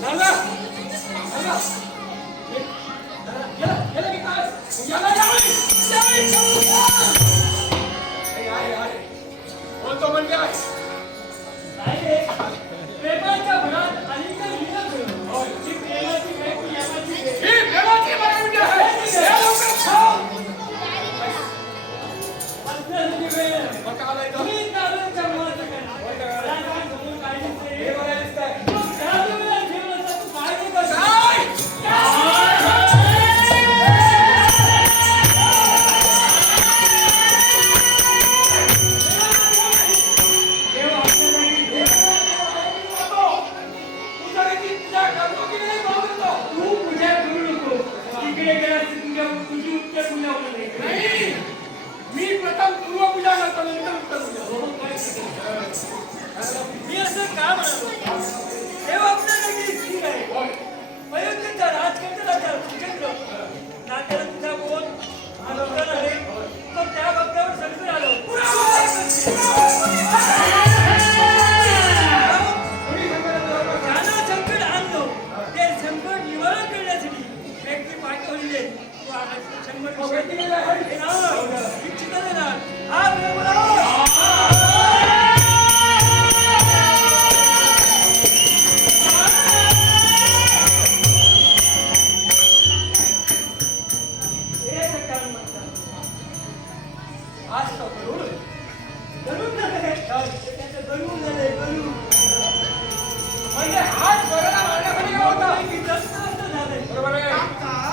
झाला झाला गेला की काय याला बोलतो म्हणजे आहे प्रेमाच्या भरात अलीकडे लिहिलं होय ही प्रेमाची व्यक्ती याची ही प्रेमाची म्हणजे आहे या लवकर खाऊ असण्याची वेळ बकालाय तुम्ही चालून जमवायचं काय काय समोर काय दिसते हे बघायला दिसतंय मी प्रथम पूर्वपूजा करतो नंतर उत्तरपूजा मी असं का म्हणालो हे आपल्याला ठीक आहे अयोध्येचा राजकेंद्र राजा नात्याला तुझा बोल हा लोकांना आहे तर त्या भक्तावर संकट आलं ज्यांना संकट आणलं ते संकट निवारण करण्यासाठी व्यक्ती पाठवलेले म्हणजे हात बरोबर मारण्यासाठी होता बरोबर आहे